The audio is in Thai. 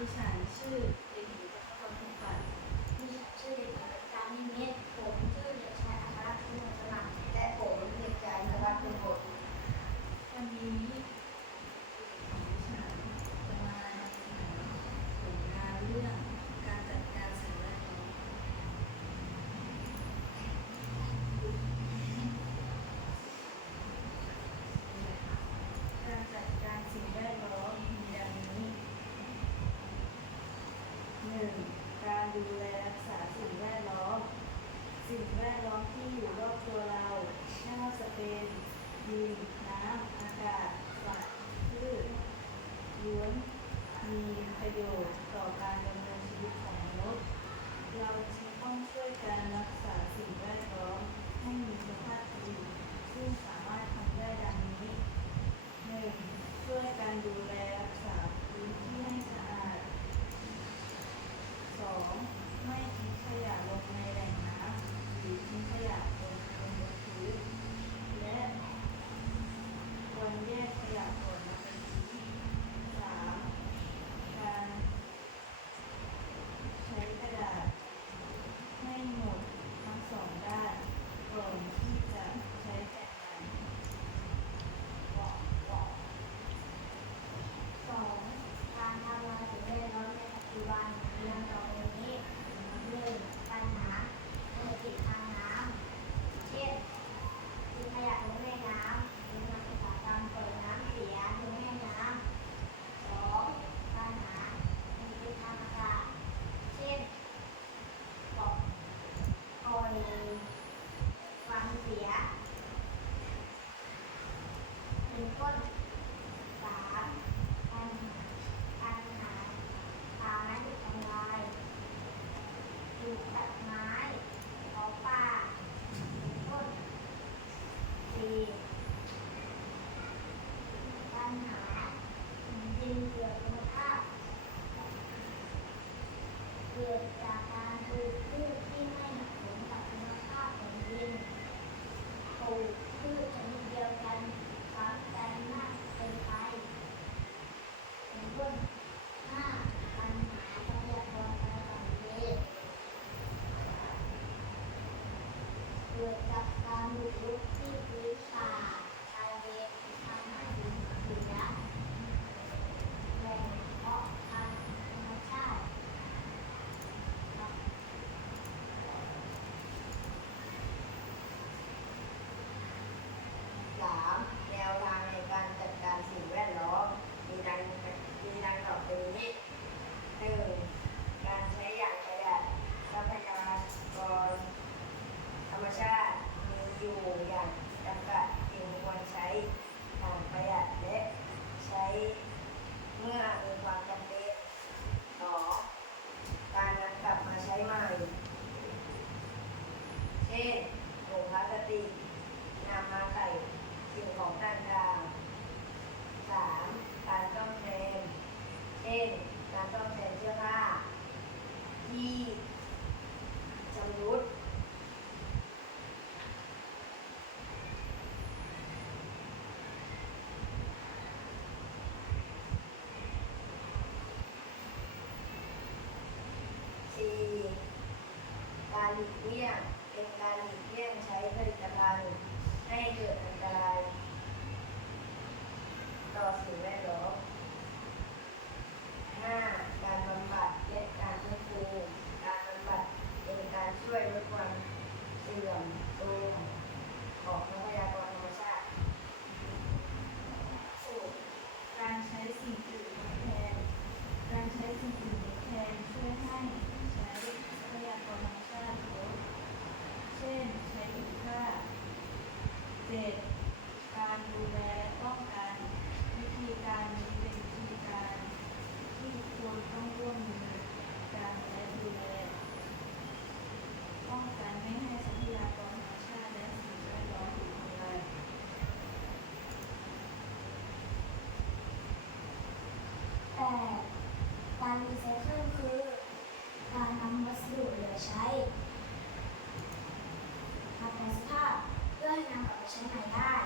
我想也是。1. การดูแลรักษาสิ่งแวดล้อม สิ่งแวดล้อมที่อยู่รอบตัวเราไม่ว่าจะเป็น สิ่งของต่างามการซ่อมแซม เช่น การซ่อมแซมเสื้อผ้า 7. การดูแลป้องกัน วิธีการนี้เป็นวิธีการที่ควรต้องร่วมมือการและดูแลป้องกันไม่ให้ทรัพยากรธรรมชาติและสิ่งแวดล้อมถูกทำลายแต่การรีไซเคิลคือ การนำวัสดุเหลือใช้ทำในสภาพ เพื่อนำไปใช้ใหม่ได้